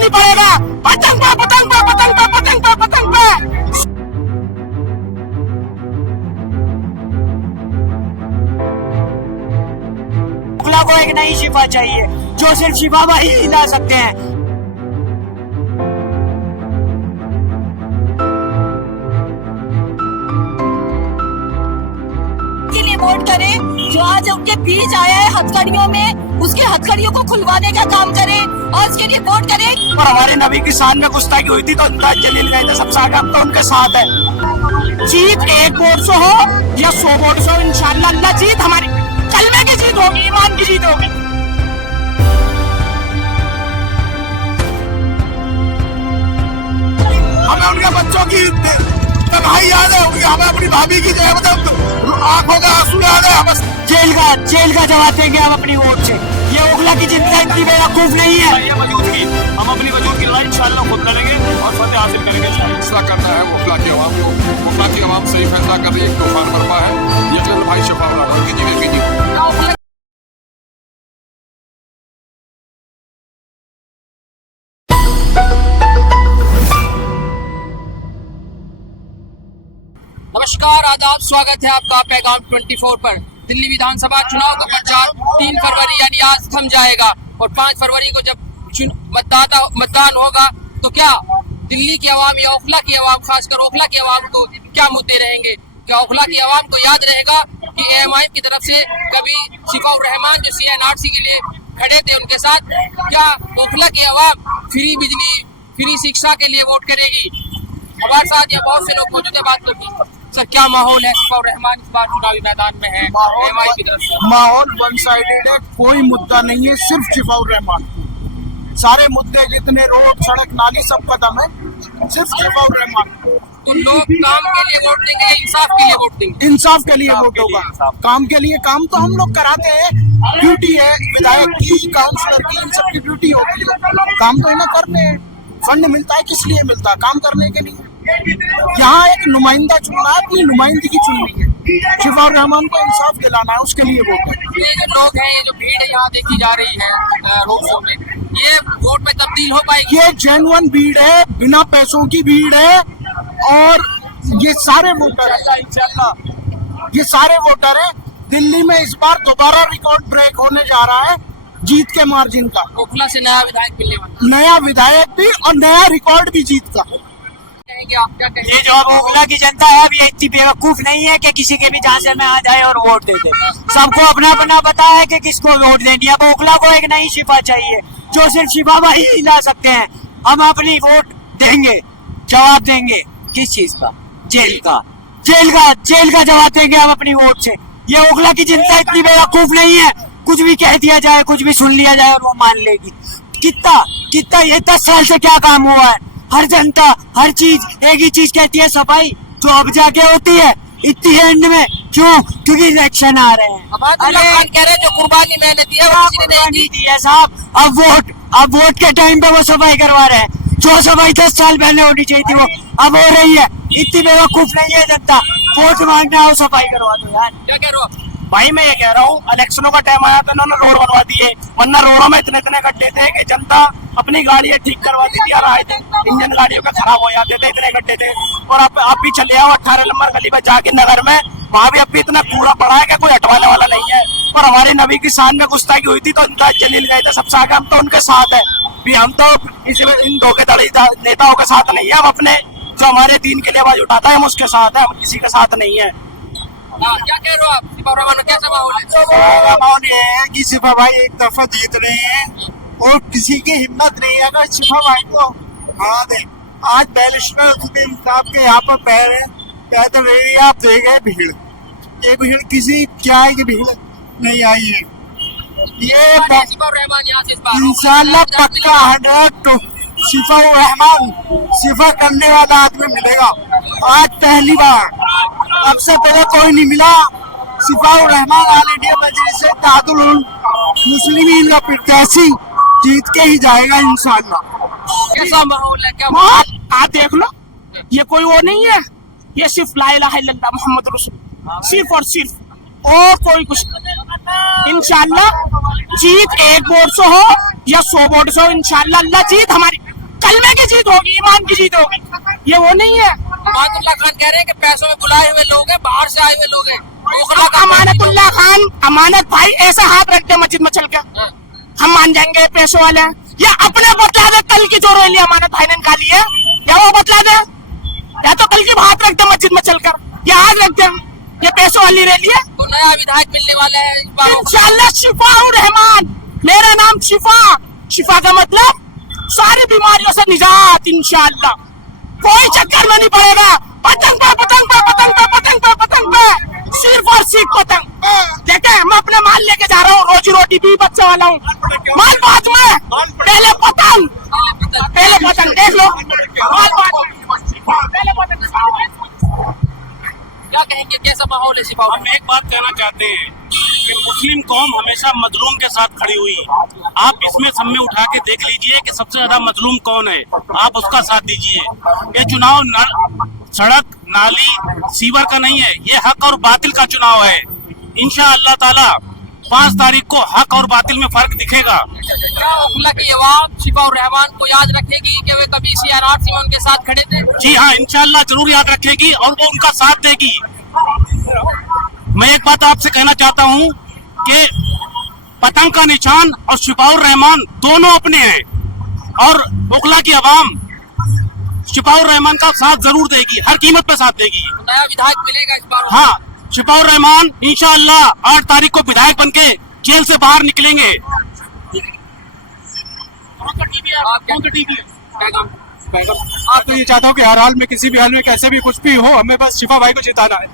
नहीं पड़ेगा। पतंग पे पतंग पे पतंग पे पतंग पे पतंग पे। ओखला को एक नई शिफा चाहिए जो सिर्फ शिफा भाई ही ला सकते हैं। वोट करें जो आज उनके बीच आया है हथकड़ियों में, उसकी हथकड़ियों को खुलवाने का काम करें और उसके लिए वोट करें। और हमारे नबी की शान में गुस्ताखी हुई थी तो इमदाद जलील गए थे, सब साथ हम तो उनके साथ है। जीत 1 वोट से हो या 100 वोट से हो, इंशाअल्लाह अल्लाह जीत हमारी कलमे की जीत होगी, ईमान की जीत होगी। हमें उनके बच्चों की तबाही याद है, हमें अपनी भाभी की आंखों का आंसू याद है। बस जेल का जवाब देंगे हम अपनी वोट से। ये ओखला की जिंदगी इतनी बेवकूफ नहीं है। हम अपनी वजूद की लड़ाई इंशाअल्लाह खुद लड़ेंगे और फतेह हासिल करेंगे। फैसला करना है ओखला की आवाम को। ओखला की आवाम सही फैसला कर रही है, तूफान बरपा है। ये जल भाई शफा रहमान की जगह की नहीं। नमस्कार, आदाब, स्वागत है आपका पैगाम 24 पर। दिल्ली विधानसभा चुनाव का प्रचार 3 फरवरी यानी आज थम जाएगा और 5 फरवरी को जब मतदान होगा तो क्या दिल्ली की आवाम या ओखला की आवाम, खासकर ओखला की आवाम को क्या मुद्दे रहेंगे? क्या ओखला की आवाम को याद रहेगा कि AMIM की तरफ से कभी शिफाउर रहमान जो CNRC के लिए खड़े थे उनके साथ, क्या ओखला की आवाम फ्री बिजली, फ्री शिक्षा के लिए वोट करेगी? हमारे साथ यहाँ बहुत से लोग मौजूद है, बात करते। सर, क्या माहौल है? शिफाउर रहमान इस बार चुनावी मैदान में है AMIM की तरफ से। माहौल वन साइडेड है, कोई मुद्दा नहीं है, सिर्फ शिफाउर रहमान। सारे मुद्दे जितने रोड सड़क नाली सब खत्म है, सिर्फ शिफाउर रहमान। तो लोग काम के लिए वोट देंगे या इंसाफ के लिए वोट देंगे? इंसाफ के लिए वोट होगा। काम के लिए, काम तो हम लोग कराते हैं, ड्यूटी है विधायक की, काउंसलर की, इन सब की ड्यूटी होती है। काम तो इन्हें करने हैं। फंड मिलता है किस लिए मिलता है? काम करने के लिए। यहाँ एक नुमाइंदा चुनना है, अपनी नुमाइंदगी चुननी है। शिफाउर रहमान को इंसाफ दिलाना है, उसके लिए वोट है। ये जो लोग हैं, ये जो भीड़ यहाँ देखी जा रही है रोड शो में, ये वोट में तब्दील हो पाएगी? ये जेन्युइन भीड़ है, बिना पैसों की भीड़ है। और ये सारे वोटर है, ये सारे वोटर है। दिल्ली में इस बार दोबारा रिकॉर्ड ब्रेक होने जा रहा है जीत के मार्जिन का। ओखला से नया विधायक मिलने वाला, नया विधायक भी और नया रिकॉर्ड भी जीत का। आप क्या कहेंगे? ये जो अब ओखला की जनता है, अब ये इतनी बेवकूफ नहीं है कि किसी के भी झांसे में आ जाए और वोट दे दे। सबको अपना अपना पता है कि किसको वोट देनी है। अब ओखला को एक नई शिफा चाहिए जो सिर्फ शिफा भाई ही ला सकते हैं। हम अपनी वोट देंगे, जवाब देंगे। किस चीज का? जेल का जवाब देंगे हम अपनी वोट से। ये ओखला की जनता इतनी बेवकूफ नहीं है, कुछ भी कह दिया जाए, कुछ भी सुन लिया जाए और वो मान लेगी। कितना ये 10 साल से क्या काम हुआ है? हर जनता हर चीज एक ही चीज कहती है, सफाई, जो अब जाके होती है इतनी एंड में। क्यों? क्योंकि इलेक्शन आ रहे हैं। अरे कह रहे जो कुर्बानी मैंने दी है वो किसी ने नहीं दी है साहब। अब वोट के टाइम पे वो सफाई करवा रहे हैं। जो सफाई 10 साल पहले होनी चाहिए थी वो अब हो रही है। इतनी बेवकूफ नहीं है जनता। वोट मांगने आओ, सफाई करवा दो यार। क्या कह रहे हो भाई? मैं ये कह रहा हूँ, इलेक्शनों का टाइम आया था, इन्होंने रोड बनवा दिए, वरना रोडों में इतने गड्ढे थे कि जनता अपनी गाड़ियाँ ठीक करवाती थी और आए थे इंजन गाड़ियों का खराब हो जाते थे, इतने गड्ढे थे। और आप भी चले आओ 18 नंबर गली में जाके नगर में, वहाँ भी अब भी इतना कूड़ा पड़ा है कि कोई हटवाने वाला नहीं है। और हमारे नबी की शान में गुस्ताखी हुई थी तो इमदाद जलील गए थे, सबसे आगे हम तो उनके साथ है। भी हम तो इन धोखेधड़ी नेताओं के साथ नहीं है। हम अपने जो हमारे दीन के लिए आवाज उठाता है हम उसके साथ है, हम किसी के साथ नहीं है। क्या कह रहे हो आप? शिफाउर रहमान कैसा माहौल है? माहौल ये है कि शिफा भाई एक तरफा जीत रहे हैं और किसी की हिम्मत नहीं है अगर शिफा भाई को हरा दे। आज बैरिस्टर साहब के यहाँ पर पैदल रैली आप देख गए, भीड़, ये भीड़ किसी क्या है कि भीड़ नहीं आई है। ये शिफाउर रहमान यहाँ से इस बार इंशाल्लाह पक्का 100 शिफाउर रहमान शिफा करने वाला आदमी मिलेगा। आज पहली बार, अब से पहले कोई नहीं मिला। शिफाउर रहमान ऑल इंडिया मजलिस इत्तेहादुल मुस्लिमीन का प्रत्याशी जीत के ही जाएगा इंशाल्लाह। कैसा माहौल है? क्या माहौल आप देख लो, ये कोई वो नहीं है, ये सिर्फ ला इलाहा इल्लल्लाह मुहम्मद रसूल, सिर्फ और सिर्फ, और कोई कुछ। इंशाल्लाह जीत 1 वोट से हो या 100 वोट से हो, इंशाल्लाह अल्लाह जीत हमारी कलमे की जीत होगी, ईमान की जीत होगी, ये वो नहीं है। अमानतुल्लाह खान कह रहे हैं कि पैसों में बुलाए हुए लोग हैं, बाहर से आए हुए लोग हैं। ओखला का अमानतुल्लाह खान, अमानत भाई ऐसा हाथ रख दे मस्जिद में चल के, हम मान जाएंगे पैसों वाले हैं। या अपने बतला दे कल की जो रैली अमानत भाई ने निकाली है, या वो बतला दे, या तो कल की हाथ रख दे मस्जिद में चलकर, या आज रख दे, ये पैसों वाली रैली है। तो नया विधायक मिलने वाला है इस बार। इंशाल्लाह शिफाउर रहमान, मेरा नाम शिफा, शिफा का मतलब सारी बीमारियों से निजात इंशाल्लाह, कोई चक्कर में नहीं पड़ेगा। पतंग पे पतंग पे पतंग पे पतंग पे पतंग पे, सिर्फ और सिर्फ पतंग। देखे मैं अपने माल लेके जा रहा हूँ, रोजी रोटी भी बच्चे वाला हूँ, माल बाद में, पहले पतंग, पहले पतंग देख लो, माल बाद में, पहले पतंग। क्या कहेंगे, कैसा माहौल है सिपाही? हम एक बात कहना चाहते हैं कि मुस्लिम कौम हमेशा मजलूम के साथ खड़ी हुई। आप इसमें सब में उठा के देख लीजिए कि सबसे ज्यादा मजलूम कौन है, आप उसका साथ दीजिए। ये चुनाव सड़क नाली सीवर का नहीं है, ये हक और बातिल का चुनाव है। इंशाअल्लाह ताला 5 तारीख को हक और बातिल में फर्क दिखेगा। क्या ओखला की आवाम शिफाउर रहमान को याद रखेगी कि वे कभी CNRC में उनके साथ खड़े थे? जी हाँ, इंशाअल्लाह जरूर याद रखेगी और वो उनका साथ देगी। मैं एक बात आपसे कहना चाहता हूँ कि पतंग का निशान और शिफाउर रहमान दोनों अपने हैं, और ओखला की आवाम शिफाउर रहमान का साथ जरूर देगी, हर कीमत पे साथ देगी। नया विधायक मिलेगा इस बार? हाँ, शिफाउर रहमान इंशाअल्लाह 8 तारीख को विधायक बनके जेल से बाहर निकलेंगे। आप तो ये चाहता हूँ कि हर हाल में, किसी भी हाल में, कैसे भी कुछ भी हो, हमें बस शिफा भाई को जिताना है,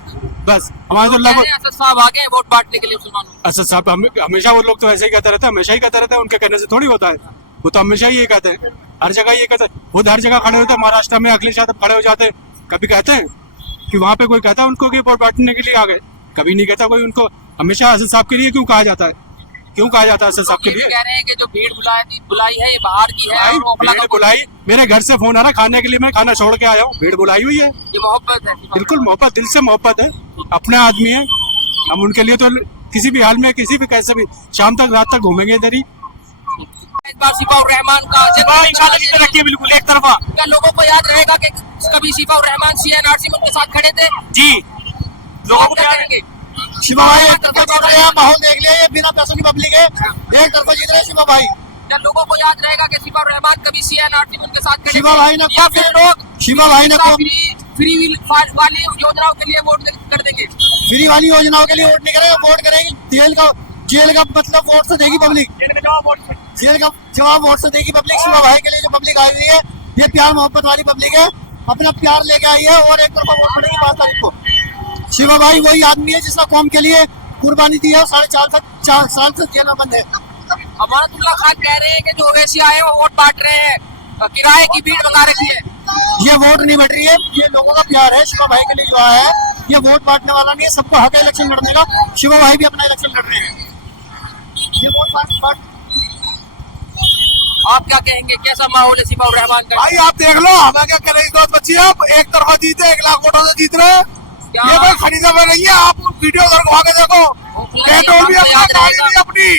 बस। अमानतुल्लाह को असद साहब आ गए वोट बांटने के लिए मुसलमानों को। असद साहब हमेशा वो लोग तो ऐसे ही कहते रहते हैं, हमेशा ही कहते रहते हैं, उनके कहने से थोड़ी होता है, वो तो हमेशा ही ये कहते हैं, हर जगह ये कहते हैं, खुद हर जगह खड़े होते हैं। महाराष्ट्र में अखिलेश यादव खड़े हो जाते हैं, कभी कहते हैं कि वहाँ पे कोई कहता है उनको कि वोट बांटने के लिए आ गए, कभी नहीं कहता कोई उनको। हमेशा असद साहब के लिए क्यों कहा जाता है, क्यों कहा जाता है असद साहब के ये भी लिए? कह रहे हैं कि जो भीड़ बुलाई है ये बाहर की है और ओखला भीड़ का बुलाई, मेरे घर से फोन आ रहा खाने के लिए, मैं खाना छोड़ के आया हूँ, भीड़ बुलाई हुई है। ये मोहब्बत है। बिल्कुल मोहब्बत, दिल से मोहब्बत है, अपने आदमी है हम, उनके लिए तो किसी भी हाल में, किसी भी कैसे भी, शाम तक रात तक घूमेंगे इधर ही। इस बार शिफाउर रहमान का इंशाअल्लाह जीते रखिए, बिल्कुल एक तरफा। क्या लोगों को याद रहेगा कि कभी शिफाउर रहमान CNRC में उनके साथ खड़े थे? जी, लोगों को क्या क्या कहेंगे? शिवा भाई एक तरफा जीत रहे हैं, माहौल देख लिया, ये बिना पैसों की पब्लिक है, एक तरफा जीत रहे हैं शिवा भाई। क्या लोगों को याद रहेगा कि शिफाउर रहमान कभी CNRC में उनके साथ खड़े शिवा थे? भाई ने या फिर लोग शिवा भाई ने फ्री वाली योजनाओं के लिए वोट कर देंगे? फ्री वाली योजनाओं के लिए वोट नहीं करेंगे, वोट करेंगे जेल का मतलब वोट से देगी पब्लिक, जेल का जवाब वोट से देगी पब्लिक। शिवा भाई के लिए जो पब्लिक आई हुई है, ये प्यार मोहब्बत वाली पब्लिक है, अपना प्यार लेके आई है, और एक तरफा वोट पड़ेगी 5 तारीख को। शिवा भाई वही आदमी है जिसने कौम के लिए कुर्बानी दी है, 4.5 साल से जेल में बंद है। अमानतुल्लाह खान कह रहे हैं कि जो ओवैसी आए वो वोट बांट रहे हैं, किराए की भीड़ मंगा रखी है। ये वोट नहीं बट रही है, ये लोगों का प्यार है। शिवा भाई के लिए जो आया है, ये वोट बांटने वाला नहीं है, सबको हक है इलेक्शन लड़ने का। शिवा भाई भी अपना इलेक्शन लड़ रहे हैं, ये वोट बांट। आप क्या कहेंगे, कैसा माहौल है शिफाउर रहमान का? भाई आप देख लो, हमें क्या करें, दोस्त बच्ची आप एक तरफा जीते, 1 लाख वोटों से जीत रहे हैं, ये कोई खरीदा हुआ नहीं है। आप वीडियो उधर घुमा के देखो, पेट्रोल भी अपना, गाड़ी भी अपनी,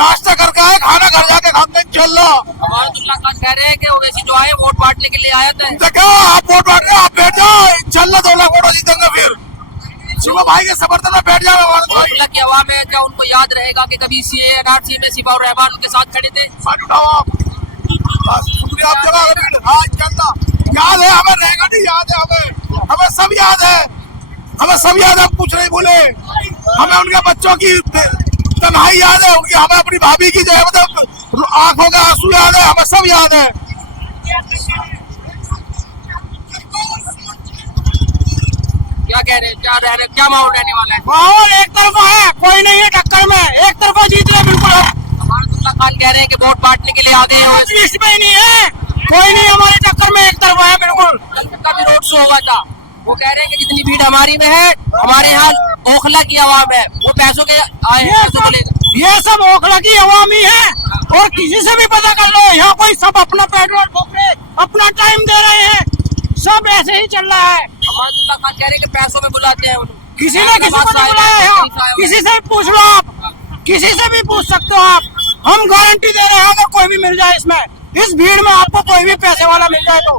नाश्ता करके आए, खाना घर जाके खाते हैं, चल लो। अमानतुल्लाह खान कह रहे हैं कि ओवैसी जो आए वोट बांटने के लिए आया था। तो क्या आप वोट बांट रहे हो, आप बैठ जाओ, इंशाल्लाह 2 लाख वोटों जीतेंगे। फिर शिवा भाई के समर्थन में बैठ जाओ। ओखला की आवाम है, क्या उनको याद रहेगा कि कभी CNRC में शिफाउर रहमान उनके साथ खड़े थे? उठाओ आप, बस शुक्रिया आप जगह। हाँ इंशाल्लाह याद है हमें, रहेगा नहीं, याद है हमें, हमें सब याद है, हमें सब याद है, हम कुछ नहीं भूले। हमें उनके बच्चों की तन्हाई याद है, उनकी, हमें अपनी भाभी की जो है मतलब आंखों के आंसू याद है, हमें सब याद है। क्या कह रहे हैं, क्या माहौल रहने वाला है? माहौल एक तरफा है, कोई नहीं है टक्कर में, एक तरफा जीती है बिल्कुल। अमानतुल्लाह खान कह रहे हैं कि वोट बांटने के लिए आ गए हैं, लिस्ट में ही नहीं है, कोई नहीं हमारे टक्कर में, एक तरफा है बिल्कुल। उनका भी रोड शो हुआ था, वो कह रहे हैं कि जितनी भीड़ हमारी में है, हमारे यहाँ ओखला की आवाम है, वो पैसों के आए हैं। ये सब ओखला की आवामी है, और किसी से भी पता कर लो, यहाँ कोई सब अपना पेट्रोल फूक रहे, अपना टाइम दे रहे हैं, सब ऐसे ही चल रहा है। अमानतुल्लाह खान कह रहे हैं कि पैसों में बुलाते हैं उन्हें। किसी ने किसी को नहीं बुलाया है, किसी से भी पूछ लो आप, किसी से भी पूछ सकते हो आप, हम गारंटी दे रहे हैं अगर कोई भी मिल जाए इसमें, इस भीड़ में आपको कोई भी पैसे वाला मिल जाए तो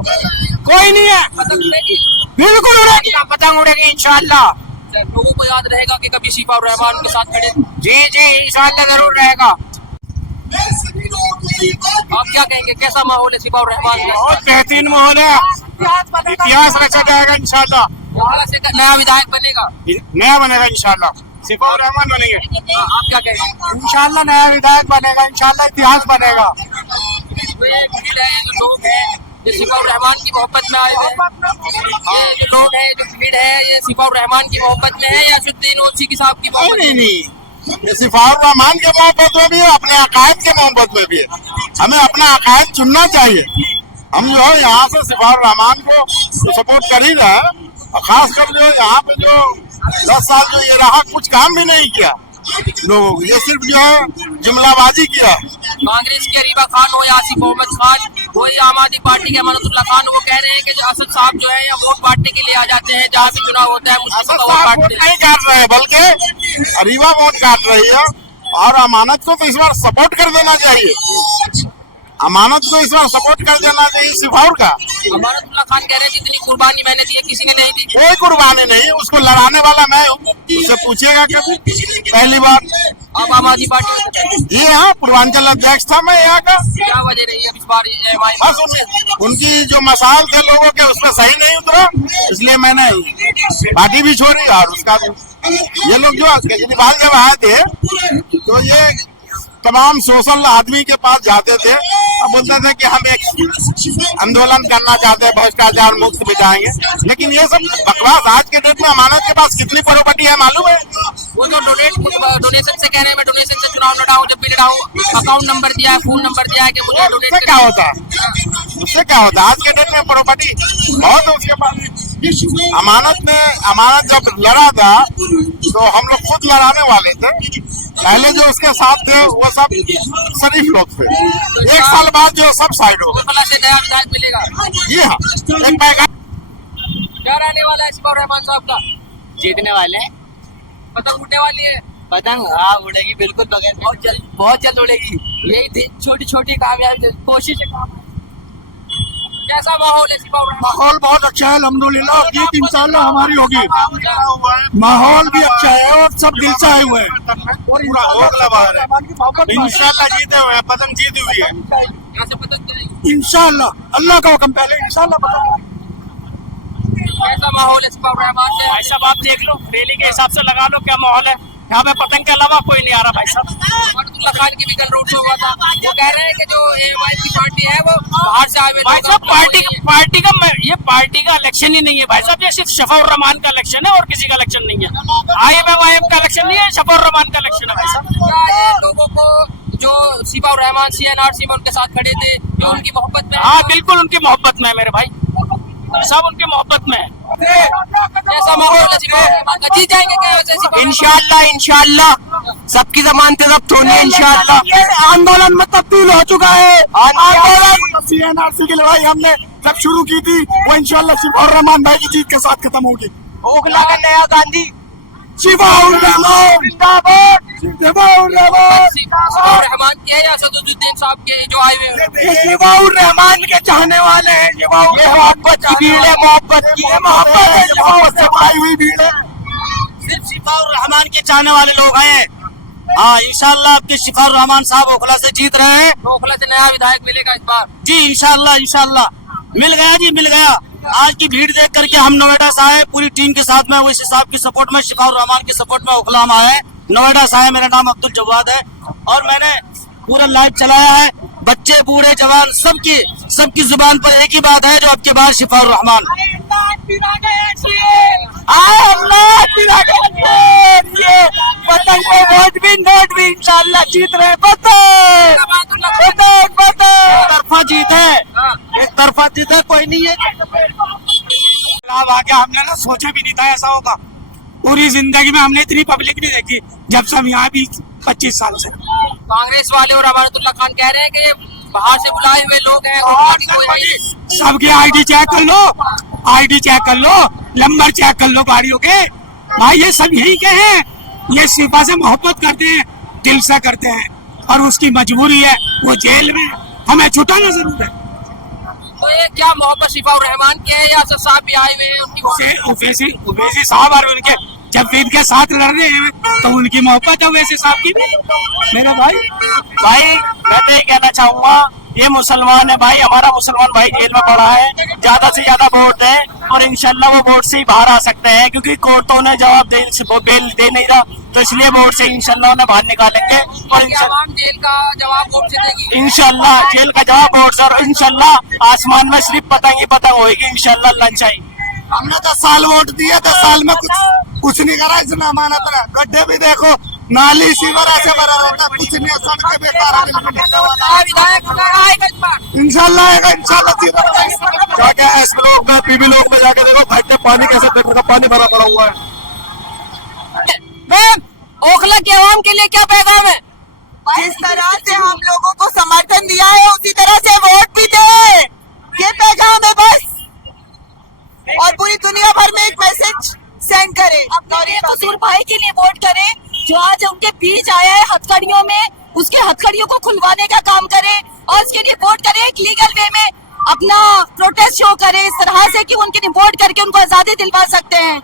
कोई नहीं है, पतंग उड़ेगी, बिल्कुल उड़ेगी, पतंग उड़ेगी इंशाल्लाह। लोगों को याद रहेगा कि कभी शिफा उर रहमान के साथ खड़े। जी जी इंशाल्लाह जरूर रहेगा। आप क्या कहेंगे, कैसा माहौल है शिफा उर रहमान का? बहुत बेहतरीन माहौल है, इतिहास रचा जाएगा इंशाल्लाह, ओखला से नया विधायक बनेगा, नया बनेगा इंशाल्लाह, शिफा उर रहमान बनेंगे आप क्या कहेंगे? इंशाल्लाह, नया विधायक बनेगा इंशाल्लाह, इतिहास बनेगा। तो ये भीड़ है, ये जो लोग हैं ये शिफा उर रहमान की मोहब्बत में आए हैं, ये जो लोग हैं जो भीड़ है ये शिफा उर रहमान की मोहब्बत में है या असदुद्दीन ओवैसी की साहब की मोहब्बत में? नहीं, ये शिफा उर रहमान के मोहब्बत में भी है, अपने अकायद के मोहब्बत में भी है। हमें अपना अकायद चुनना चाहिए। हम जो है यहाँ से शिफा उर रहमान को सपोर्ट कर ही रहे हैं, और खासकर जो यहाँ पे जो 10 साल जो ये रहा कुछ काम भी नहीं किया लोगों को, ये सिर्फ जो है जुमलाबाजी किया। कांग्रेस के रीबा खान हो या आसिफ मोहम्मद खान, वही आम आदमी पार्टी के अमानतुल्लाह खान, वो कह रहे हैं कि जो असद साहब जो है या वोट बांटने के लिए आ जाते हैं, जहाँ भी चुनाव होता है मुस्लिम का वोट बांटते हैं। नहीं काट रहे हैं, बल्कि रीवा वोट काट रही है, और अमानत को तो इस बार सपोर्ट कर देना चाहिए, अमानत को इस बार सपोर्ट कर देना चाहिए शिफा उर का। अमानतुल्लाह खान कह रहे हैं जितनी कुर्बानी मैंने दी है किसी ने नहीं दी। कोई कुर्बानी नहीं, उसको लड़ाने वाला मैं हूँ, उससे पूछेगा कभी, पहली बार। अब आम आदमी पार्टी जी हाँ, पूर्वांचल अध्यक्ष था मैं यहाँ का। क्या वजह रही है अब इस बार बस उनकी जो मसाल थे लोगों के उसमें सही नहीं उतरा, इसलिए मैंने पार्टी भी छोड़ी। और उसका ये लोग जो केजरीवाल जब आए थे तो ये तमाम सोशल आदमी के पास जाते थे और बोलते थे कि हम एक आंदोलन करना चाहते हैं, भ्रष्टाचार मुक्त बिठाएंगे, लेकिन ये सब बकवास। आज के डेट में अमानत के पास कितनी प्रॉपर्टी है मालूम है? वो तो डोनेशन से कह रहे हैं मैं डोनेशन से चुनाव लड़ाऊं, जब भी लड़ाऊं अकाउंट नंबर दिया है, फोन नंबर दिया है कि मुझे उससे डोनेट क्या होता है, उससे क्या होता है? आज के डेट में प्रॉपर्टी बहुत है उसके पास। अमानत जब लड़ा था तो हम लोग खुद लड़ाने वाले थे, पहले जो उसके साथ थे वो सब शरीफ लोग थे, 1 साल बाद जो सब साइड हो गए। ओखला से नया विधायक मिलेगा। जी हाँ, एक पैकेट क्या रहने वाला है शिफा उर रहमान साहब का? जीतने वाले हैं, पतंग उड़ने वाली है, पतंग हाँ उड़ेगी बिल्कुल, बगैर बहुत जल्द उड़ेगी। यही छोटी छोटी कामयाबी कोशिश है। कैसा माहौल है शिफा उर रहमान? माहौल बहुत अच्छा है अल्हम्दुलिल्लाह, जीत इंशाल्लाह हमारी होगी। माहौल भी अच्छा है और सब दिल से आए हुए हैं, इंशाल्लाह जीते हुए हैं, पतंग जीती हुई है यहाँ से पतंग चलेगी। इंशाल्लाह, अल्लाह का हुक्म पहले इंशाल्लाह। कैसा माहौल है शिफा उर रहमान में? भाई साहब आप देख लो, रैली के हिसाब से लगा लो क्या माहौल है यहाँ पे, पतंग के अलावा कोई नहीं आ रहा भाई साहब। अमानतुल्लाह खान की भी कल रोड शो हुआ था, वो कह रहे हैं कि जो AMI की पार्टी है वो बाहर से आए हुए भाई लोग साहब अपना पार्टी वही है। पार्टी का ये पार्टी का इलेक्शन ही नहीं है भाई साहब, ये सिर्फ शफा उर रहमान का इलेक्शन है और किसी का इलेक्शन नहीं है। IMM का इलेक्शन नहीं है, शफा उर रहमान का इलेक्शन है भाई साहब। क्या ये लोगों को जो शिफा उर रहमान CNRC में उनके साथ खड़े थे जो उनकी मोहब्बत में? हाँ बिल्कुल उनकी मोहब्बत में है मेरे भाई, सब उनकी मोहब्बत में है। कैसा माहौल है शिफा उर रहमान का? जीत जाएंगे क्या वैसे शिफा उर रहमान? इंशाल्लाह इंशाल्लाह, सबकी जमानतें जब्त होनी है इंशाल्लाह। आंदोलन में तब्दील हो चुका है, आंदोलन CNRC की लड़ाई हमने जब शुरू की थी वो इंशाल्लाह शिफा उर रहमान भाई की जीत के साथ खत्म होगी। ओखला का नया गांधी शिफा उर रहमान जिंदाबाद, शिफा उर रहमान। शिफा उर रहमान के या असदुद्दीन साहब के जो आए हुए हैं? शिफा उर रहमान के चाहने वाले हैं, शिफा उर मोहब्बत की भीड़ है, मोहब्बत की है, मोहब्बत से पाई हुई भीड़ है। सिर्फ शिफा उर रहमान के चाहने वाले लोग हैं। हाँ इंशाल्लाह आपके शिफा उर रहमान साहब ओखला से जीत रहे हैं। तो ओखला से नया विधायक मिलेगा इस बार? जी इंशाल्लाह इंशाल्लाह मिल गया जी, मिल गया। आज की भीड़ देख करके हम नोएडा से आए पूरी टीम के साथ में, उस साहब की सपोर्ट में, शिफा उर रहमान की सपोर्ट में ओखला हम आए, नोएडा से आए। मेरा नाम अब्दुल जवाद है और मैंने पूरा लाइव चलाया है। बच्चे बूढ़े जवान सबकी जुबान पर एक ही बात है, जो आपके बाद शिफा उर रहमान। पतंग को वोट भी नोट भी इंशाल्लाह जीत रहे, तरफा जीत है, एक तरफा जीत है, कोई नहीं है। आगे हमने ना सोचा भी नहीं था ऐसा होगा, पूरी जिंदगी में हमने इतनी पब्लिक नहीं देखी जब से हम यहाँ भी 25 साल से। कांग्रेस वाले और अमानतुल्लाह खान कह रहे हैं कि बाहर से बुलाए हुए लोग हैं, पार्टी को है। सबके ID चेक कर लो, ID चेक कर लो, नंबर चेक कर लो गाड़ियों के। भाई ये सब यही के हैं, ये शिफा से मोहब्बत करते हैं, दिल से करते हैं, और उसकी मजबूरी है वो जेल में, हमें छुटाना जरूर है। तो ये क्या मोहब्बत शिफाउर रहमान के है या सब साहब भी आए हुए हैं उनकी? उवैसी साहब और उनके जब इनके साथ लड़ रहे हैं तो उनकी मोहब्बत है उवैसी साहब की भी। मेरा भाई मैं तो ये कहना चाहूंगा, ये मुसलमान है भाई, हमारा मुसलमान भाई जेल में पड़ा है, ज्यादा से ज्यादा वोट है और इंशाल्लाह वो वोट से ही बाहर आ सकते हैं, क्योंकि कोर्टों ने जवाब बेल दे नहीं रहा, तो इसलिए वोट से इंशाल्लाह उन्हें बाहर निकालेंगे और आवाम जेल का जवाब वोट से देगी इंशाल्लाह जेल का जवाब वोट से, और इंशाल्लाह आसमान में सिर्फ पतंग ही पतंग होगी इंशाल्लाह लंचाई। हमने 10 साल वोट दिए, 10 साल में कुछ नहीं करा, इतना माना था। गड्ढे भी देखो, नाली सीवर ऐसे भरा रहता, कुछ नहीं, सड़कें बेकार। इंशाल्लाह आएगा, इंशाल्लाह। जाके एस ब्लॉक में पीबी लोग में जाके देखो भाई पानी कैसे का पानी भरा पड़ा हुआ है। मैम, ओखला के आवाम के लिए क्या पैगाम है? जिस तरह से हम लोगों को समर्थन दिया है उसी तरह से वोट भी दे, ये पैगाम है बस। और पूरी दुनिया भर में एक मैसेज सेंड करे और ये कसूर भाई के लिए वोट करे, जो आज उनके बीच आया है हथकड़ियों में, उसके हथकड़ियों को खुलवाने का काम करे और उसके लिए वोट करे, एक लीगल वे में अपना प्रोटेस्ट शो करे इस तरह से कि उनके लिए वोट करके उनको आजादी दिलवा सकते हैं।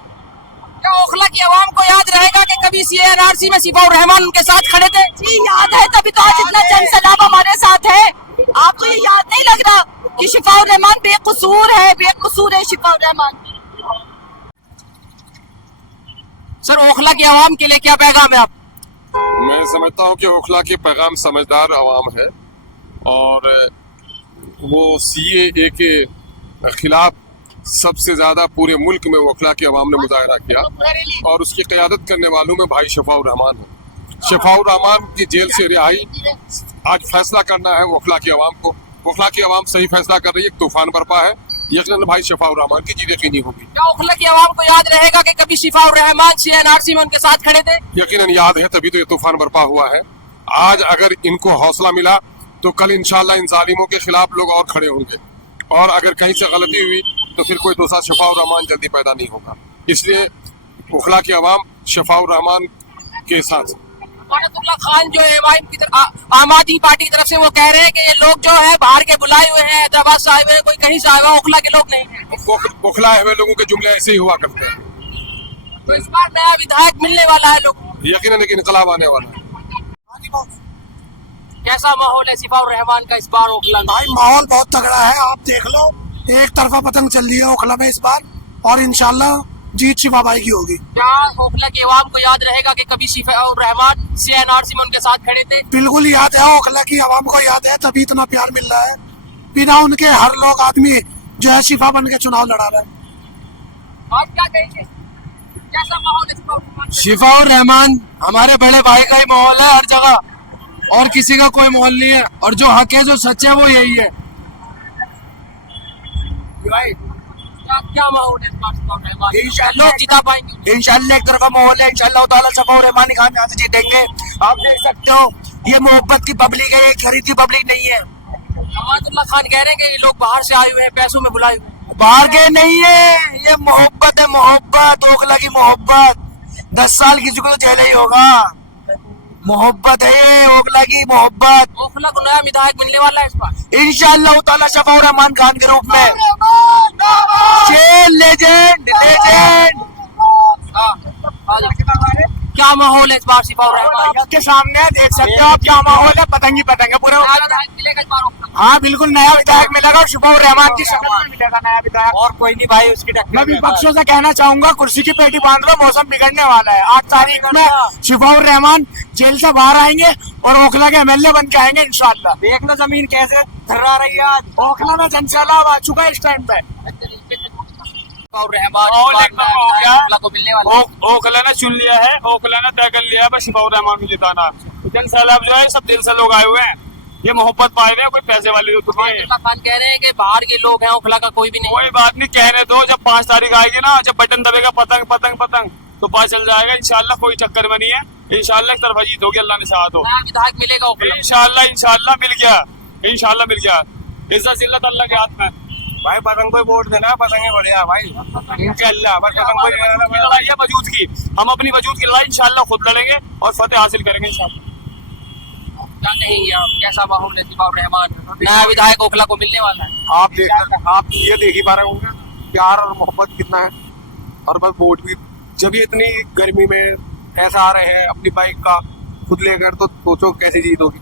क्या ओखला की आवाम को याद रहेगा कि कभी CNRC में शिफाउर रहमान उनके साथ खड़े थे? जी याद है, तभी तो आज इतना जन सैलाब हमारे साथ है। आपको ये याद नहीं लग रहा कि शिफाउर रहमान बेकसूर है शिफाउर रहमान। सर, ओखला की आवाम के लिए क्या पैगाम है आप? मैं समझता हूँ कि ओखला के पैगाम समझदार आवाम है और वो CAA के खिलाफ सबसे ज्यादा पूरे मुल्क में ओखला के अवाम ने मुजाहरा किया और उसकी क़यादत करने वालों में भाई शफाउर रहमान है। शफाउर रहमान की जेल से रिहाई आज फैसला करना है ओखला की अवाम को। ओखला की अवाम सही फैसला कर रही है, तूफान बरपा है, यकीनन भाई शफाउर रहमान की जीत यकीनी होगी। क्या ओखला की आवाम को याद रहेगा कि कभी शिफाउर रहमान CNRC में उनके साथ खड़े थे? यकीनन याद है, तभी तो ये तूफान बरपा हुआ है। आज अगर इनको हौसला मिला तो कल इंशाल्लाह इन जालिमों के खिलाफ लोग और खड़े होंगे और अगर कहीं से गलती हुई तो फिर कोई दूसरा शफाउर रहमान जल्दी पैदा नहीं होगा। इसलिए ओखला की आवाम शफाउर रहमान के साथ। अमानतुल्लाह खान जो है आम आदमी पार्टी की तरफ से वो कह रहे हैं कि ये लोग जो है बाहर के बुलाए हुए हैं, हैदराबाद से आए हुए हैं, कोई कहीं से आए हुए, ओखला के लोग नहीं है। ओखला हुए लोगों के जुमले ऐसे ही हुआ करते हैं। तो इस बार नया विधायक मिलने वाला है लोग, यकीनन एक इनकलाब आने वाला है। कैसा माहौल है शिफाउर रहमान का इस बार ओखला? भाई माहौल बहुत तगड़ा है, आप देख लो, एक तरफा पतंग चल रही है ओखला में इस बार और इंशाल्लाह जीत शिफा भाई की होगी। क्या ओखला के अवाम को याद रहेगा कि कभी शिफाउर रहमान CNRC में उनके साथ खड़े थे? बिल्कुल याद है, ओखला की आवाम को याद है, तभी इतना प्यार मिल रहा है। बिना उनके हर लोग आदमी जो है शिफा बन के चुनाव लड़ा रहा है। और क्या कहेंगे, कैसा माहौल है? शिफाउर रहमान हमारे बड़े भाई का ही माहौल है हर जगह, और किसी का कोई माहौल नहीं है, और जो हक है जो सच है वो यही है। क्या माहौल है इस बार शिफाउर रहमान? लोग जिता पाएंगे इंशाल्लाह, एक तरफा माहौल है, इंशाल्लाह ताला शफाउर रहमान खान यहाँ से जीतेंगे। आप देख सकते हो ये मोहब्बत की पब्लिक है, ये खरीदी पब्लिक नहीं है। अमानतुल्लाह खान कह रहे हैं कि ये लोग बाहर से आए हुए हैं, पैसों में बुलाए हुए हैं। बाहर के नहीं है, ये मोहब्बत है, मोहब्बत, ओखला की मोहब्बत। 10 साल किसी को तो झेला ही होगा, मोहब्बत है ये ओखला की मोहब्बत। ओखला को नया विधायक मिलने वाला है इस बार इंशाल्लाह ताला शफाउर रहमान खान के रूप में। लेजेंड क्या माहौल है इस बार शिफाउर रहमान? आपके सामने देख सकते हो आप क्या माहौल है, पतंगी पतंग है पूरे। मिलेगा इस बार ओखला? हाँ बिल्कुल, नया विधायक मिलेगा और शफाउर रहमान की शक्ल में मिलेगा नया विधायक, और कोई नहीं भाई उसकी टक्कर। मैं विपक्षों से कहना चाहूंगा, कुर्सी की पेटी बांध लो, मौसम बिगड़ने वाला है। 8 तारीख में शफाउर रहमान जेल से बाहर आएंगे और ओखला के MLA बन के आएंगे इंशाल्लाह। देख लो जमीन कैसे थर्रा रही है, ओखला में जनसैलाब आ चुका है इस टाइम पे। शिफाउर रहमान को मिलने वाला है। ओखला ने चुन लिया है, ओखला ने तय कर लिया है बस शिफाउर रहमान को जिताना। जन सैलाब जो है सब दिल से लोग आए हुए हैं, ये मोहब्बत पाए रहे हैं, कोई पैसे वाले लोग नहीं है। खान कह रहे हैं कि बाहर के लोग हैं, ओखला का कोई भी नहीं। कोई बात नहीं, कहने दो, जब 5 तारीख आएगी ना, जब बटन दबेगा पतंग पतंग पतंग तो पता चल जाएगा इंशाल्लाह। कोई चक्कर में नहीं है, इंशाल्लाह एक तरफा जीत होगी, अल्लाह ने चाहा तो। नया विधायक मिलेगा ओखला? इंशाल्लाह मिल गया, इंशाल्लाह मिल गया। इज्जत जिल्लत अल्लाह के हाथ में। भाई पतंग को वोट देना, पतंग है बढ़िया भाई इंशाल्लाह। बस पतंग को लड़ाई है वजूद की, हम अपनी वजूद की लड़ाई इंशाल्लाह खुद लड़ेंगे और फतेह हासिल करेंगे इंशाल्लाह। क्या कहेंगे आप, कैसा माहौल है? शिफा रहमान नया विधायक ओखला को मिलने वाला है। आप ये देख ही पा रहे होंगे प्यार और मोहब्बत कितना है। और बस वोट भी जब ये इतनी गर्मी में ऐसा आ रहे हैं अपनी बाइक का खुद लेकर, तो सोचो कैसी जीत होगी।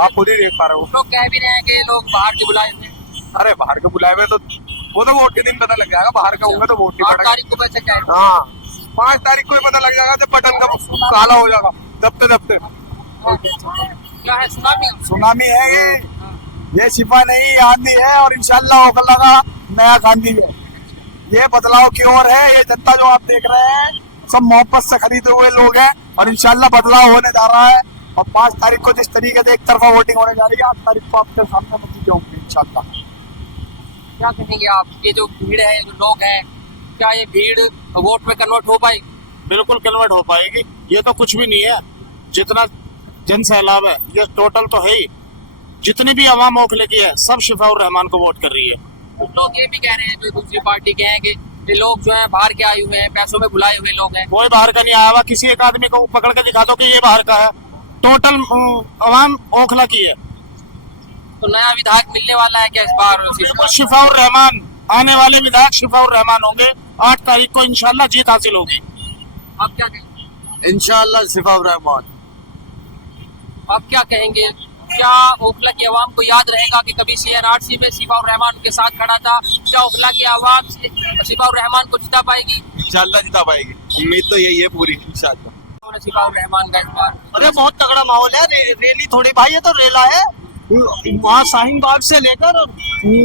आप खुद ही देख पा रहे हो। लोग कह भी रहे हैं कि लोग बाहर के बुलाए थे। अरे बाहर के बुलाए हुए तो वो तो वोट के दिन पता लग जाएगा, बाहर का होंगे तो वोट नहीं 8 पड़ेगा। तारीख को पैसे क्या है? हाँ 5 तारीख को ही पता लग जाएगा जब बटन का काला हो जाएगा। दबते क्या है सुनामी? सुनामी है ये शिफा नहीं आंधी है, और इंशाल्लाह ओखला का नया गांधी है। ये बदलाव की ओर है। ये जनता जो आप देख रहे हैं सब मोहब्बत से खरीदे हुए लोग हैं, और इंशाल्लाह बदलाव होने जा रहा है। और 5 तारीख को जिस तरीके से एक तरफा वोटिंग होने जा रही है, 8 तारीख को आपके सामने नतीजे होंगे इंशाल्लाह। क्या कहेंगे आप, ये जो भीड़ है, जो लोग हैं, क्या ये भीड़ वोट में कन्वर्ट हो पाएगी? बिल्कुल कन्वर्ट हो पाएगी। ये तो कुछ भी नहीं है। जितना जन सैलाब है ये टोटल तो है ही। जितनी भी आवाम ओखले की है सब शिफाउर रहमान को वोट कर रही है। लोग ये भी कह रहे हैं जो दूसरी पार्टी के हैं कि ये लोग जो है बाहर के आए हुए हैं, पैसों में बुलाए हुए लोग हैं। कोई बाहर का नहीं आया हुआ। किसी एक आदमी को पकड़ के दिखा दो कि ये बाहर का है। टोटल आवाम ओखला की है। तो नया विधायक मिलने वाला है क्या इस बार? शिफाउर रहमान आने वाले विधायक शिफाउर रहमान होंगे। 8 तारीख को इंशाल्लाह जीत हासिल होगी। आप क्या कहेंगे? इंशाल्लाह शिफाउर रहमान। आप क्या कहेंगे, क्या ओखला की आवाम को याद रहेगा कि कभी CNRC में शिफाउर रहमान उनके साथ खड़ा था? क्या ओखला की आवाम शिफाउर रहमान को जिता पाएगी? इंशाल्लाह जिता पाएगी, उम्मीद तो यही है पूरी इंशाल्लाह। शिफाउर रहमान का इस बार अरे बहुत तगड़ा माहौल है। रैली थोड़ी भाई, ये तो रेला है। वहाँ शाहीन बाग से लेकर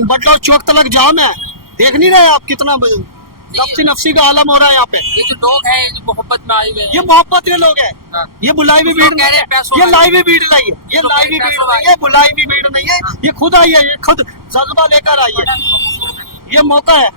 बटलौर चौक तक जाम है। देख नहीं रहे आप कितना नफसी नफसी का आलम हो रहा है यहाँ पे। ये जो लोग हैं जो मोहब्बत में आए हुए हैं, ये मोहब्बत के लोग हैं। हाँ। ये बुलाई हुई भीड़ नहीं है, ये लाई हुई भीड़ नहीं है, ये लाई हुई भीड़ नहीं है, बुलाई हुई भीड़ नहीं है। ये खुद आई है, ये खुद जज्बा लेकर आई है। ये मौका है।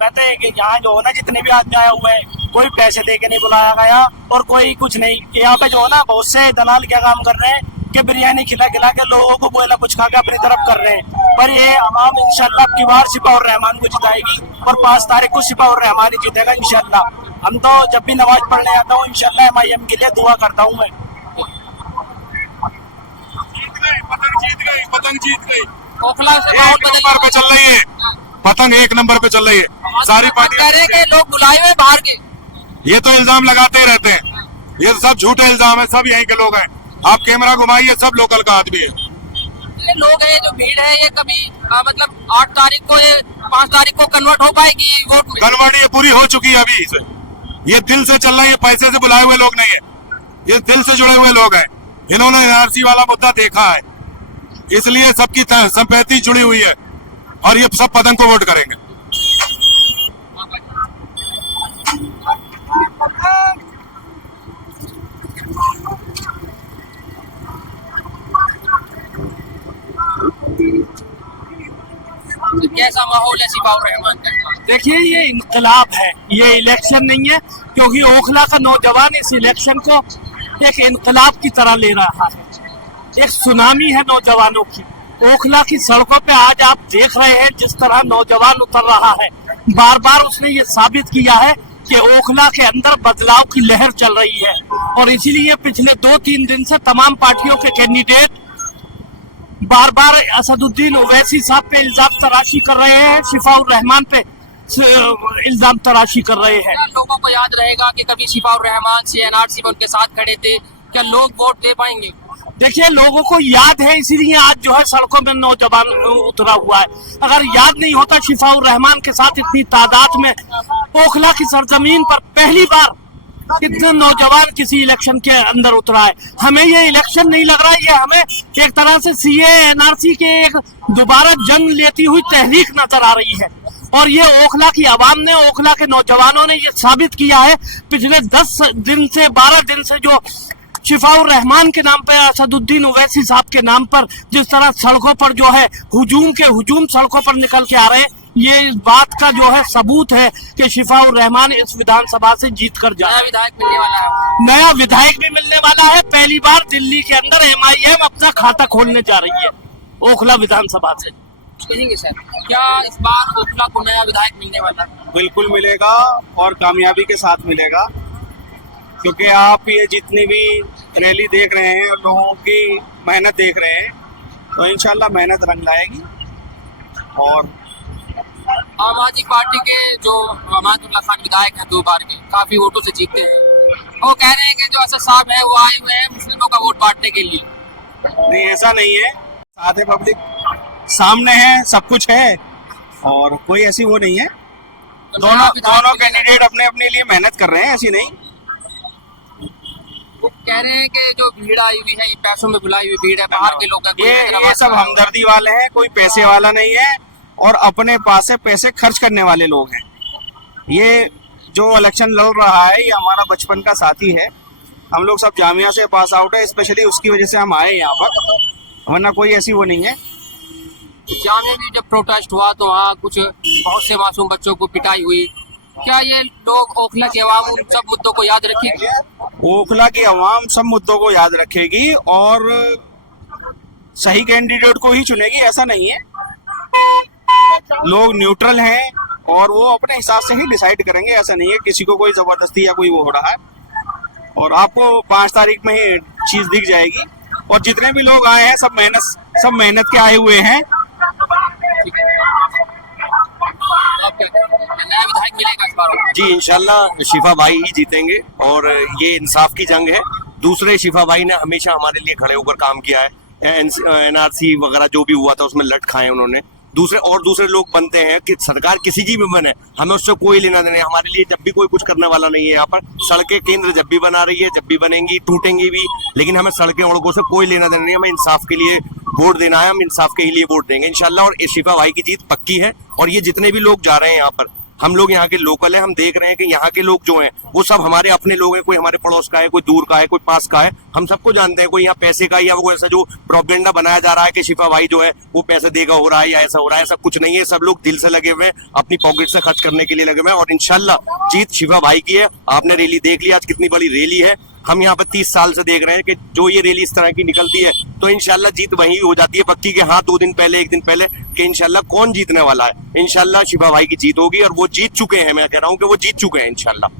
कहते हैं कि यहाँ जो है ना जितने भी आदमी आए हुए हैं कोई पैसे दे के नहीं बुलाया गया और कोई कुछ नहीं। यहाँ पे जो है ना बहुत से दलाल क्या काम कर रहे हैं कि बिरयानी खिला खिला के लोगों को बोला कुछ खा के अपनी तरफ कर रहे हैं। पर ये अवाम इंशाल्लाह की बार शिफाउर रहमान को जिताएगी और 5 तारीख को शिफाउर रहमान ही जीतेगा इंशाल्लाह। हम तो जब भी नमाज पढ़ने आता हूँ इंशाल्लाह MIM के लिए दुआ करता हूँ मैं। पतंग जीत गई। ओखला से एक नंबर पे चल रही है पतंग, 1 नंबर पे चल रही है। सारी पार्टी कह रहे हैं कि लोग बुलाए हुए बाहर के। ये तो इल्जाम लगाते ही रहते हैं। ये सब झूठे इल्जाम है। सब यहीं के लोग हैं। आप कैमरा घुमाइए, सब लोकल का आदमी है। ये लोग हैं जो भीड़ है, ये कभी मतलब 8 तारीख को, ये 5 तारीख को कन्वर्ट हो पाएगी वोट में? कन्वर्ट ये पूरी हो चुकी है अभी से। ये दिल से चल रहा है। ये पैसे से बुलाए हुए लोग नहीं है, ये दिल से जुड़े हुए लोग हैं। इन्होंने NRC वाला मुद्दा देखा है, इसलिए सबकी संपत्ति जुड़ी हुई है और ये सब पतंग को वोट करेंगे। कैसा माहौल है शिफाउर रहमान का? देखिए ये इनकलाब है, ये इलेक्शन नहीं है। क्योंकि ओखला का नौजवान इस इलेक्शन को एक इनकलाब की तरह ले रहा है। एक सुनामी है नौजवानों की। ओखला की सड़कों पे आज आप देख रहे हैं जिस तरह नौजवान उतर रहा है। बार बार उसने ये साबित किया है कि ओखला के अंदर बदलाव की लहर चल रही है। और इसीलिए पिछले 2-3 दिन से तमाम पार्टियों के कैंडिडेट बार बार असदुद्दीन ओवैसी साहब पे इल्जाम तराशी कर रहे हैं, शिफाउर रहमान पे इल्जाम तराशी कर रहे हैं। क्या लोगों को याद रहेगा कि कभी शिफाउर रहमान CNRC में उनके साथ खड़े थे? क्या लोग वोट दे पाएंगे? देखिए लोगों को याद है, इसीलिए आज जो है सड़कों में नौजवान उतरा हुआ है। अगर याद नहीं होता शिफाउर रहमान के साथ इतनी तादाद में ओखला की सरजमीन पर पहली बार कितने नौजवान किसी इलेक्शन के अंदर उतरा है। हमें ये इलेक्शन नहीं लग रहा है, ये हमें एक तरह से CA NRC के एक दोबारा जंग लेती हुई तहरीक नजर आ रही है। और ये ओखला की आवाम ने, ओखला के नौजवानों ने ये साबित किया है पिछले 10 दिन से 12 दिन से जो शिफाउर रहमान के नाम पर, असदुद्दीन ओवैसी साहब के नाम पर जिस तरह सड़कों पर जो है हुजूम सड़कों पर निकल के आ रहे हैं, ये इस बात का जो है सबूत है कि शिफाउर रहमान इस विधानसभा से जीत कर जाए। नया विधायक मिलने वाला है। नया विधायक भी मिलने वाला है। पहली बार दिल्ली के अंदर MIM अपना खाता खोलने जा रही है ओखला विधानसभा से। कहेंगे सर, क्या इस बार ओखला को नया विधायक मिलने वाला है? बिल्कुल मिलेगा और कामयाबी के साथ मिलेगा। क्योंकि आप ये जितनी भी रैली देख रहे हैं और लोगों की मेहनत देख रहे हैं, तो इंशाल्लाह मेहनत रंग लाएगी। और आम आदमी पार्टी के जो अमानुल्लाह खान विधायक हैं 2 बार के, काफी वोटों से जीते हैं, वो कह रहे हैं कि जो असद साहब है वो आए हुए हैं मुस्लिमों का वोट बांटने के लिए। नहीं, ऐसा नहीं है। साथ है, पब्लिक सामने है, सब कुछ है और कोई ऐसी वो नहीं है। दोनों कैंडिडेट अपने अपने लिए मेहनत कर रहे हैं, ऐसी नहीं। वो कह रहे हैं कि जो भीड़ आई हुई है ये पैसों में बुलाई हुई भीड़ है, बाहर के लोग हैं, कोई ये हैदराबाद सब से आए। हमदर्दी वाले हैं, कोई पैसे वाला नहीं है और अपने पास से पैसे खर्च करने वाले लोग हैं। ये जो इलेक्शन लड़ रहा है ये हमारा बचपन का साथी है, हम लोग सब जामिया से पास आउट है, स्पेशली उसकी वजह से हम आए यहाँ पर, वरना कोई ऐसी वो नहीं है। जामिया में जब प्रोटेस्ट हुआ तो वहाँ कुछ बहुत से मासूम बच्चों को पिटाई हुई, क्या ये लोग ओखला की आवाम उन सब मुद्दों को याद रखेगी? ओखला की आवाम सब मुद्दों को याद रखेगी और सही कैंडिडेट को ही चुनेगी, ऐसा नहीं है। लोग न्यूट्रल हैं और वो अपने हिसाब से ही डिसाइड करेंगे, ऐसा नहीं है किसी को कोई जबरदस्ती या कोई वो हो रहा है। और आपको 5 तारीख में ही चीज दिख जाएगी। और जितने भी लोग आए हैं सब मेहनत के आए हुए हैं। आप क्या कहेंगे? नया विधायक मिलेगा इस बार? जी इंशाल्लाह शिफा भाई ही जीतेंगे और ये इंसाफ की जंग है। दूसरे शिफा भाई ने हमेशा हमारे लिए खड़े होकर काम किया है, एनआरसी वगैरह जो भी हुआ था उसमें लट खाए उन्होंने। दूसरे लोग बनते हैं कि सरकार किसी की भी बने, हमें उससे कोई लेना देना है। हमारे लिए जब भी कोई कुछ करने वाला नहीं है। यहाँ पर सड़कें केंद्र जब भी बना रही है, जब भी बनेंगी, टूटेंगी भी, लेकिन हमें सड़कें सड़कों से कोई लेना देना नहीं है। हमें इंसाफ के लिए वोट देना है, हम इंसाफ के लिए वोट देंगे इंशाल्लाह। और शिफा भाई की जीत पक्की है। और ये जितने भी लोग जा रहे हैं यहाँ पर, हम लोग यहाँ के लोकल हैं, हम देख रहे हैं कि यहाँ के लोग जो हैं वो सब हमारे अपने लोग हैं। कोई हमारे पड़ोस का है, कोई दूर का है, कोई पास का है, हम सबको जानते हैं। कोई यहाँ पैसे का या वो ऐसा जो प्रोपेगेंडा बनाया जा रहा है कि शिफा भाई जो है वो पैसे देगा हो रहा है या ऐसा हो रहा है, ऐसा कुछ नहीं है। सब लोग दिल से लगे हुए हैं, अपनी पॉकेट से खर्च करने के लिए लगे हुए हैं। और इंशाल्लाह जीत शिफा भाई की है। आपने रैली देख ली, आज कितनी बड़ी रैली है। हम यहाँ पर 30 साल से देख रहे हैं कि जो ये रैली इस तरह की निकलती है तो इंशाल्लाह जीत वही हो जाती है पक्की के। हाँ, 2 दिन पहले, 1 दिन पहले कि इंशाल्लाह कौन जीतने वाला है। इंशाल्लाह शिफा भाई की जीत होगी और वो जीत चुके हैं। मैं कह रहा हूँ कि वो जीत चुके हैं इंशाल्लाह।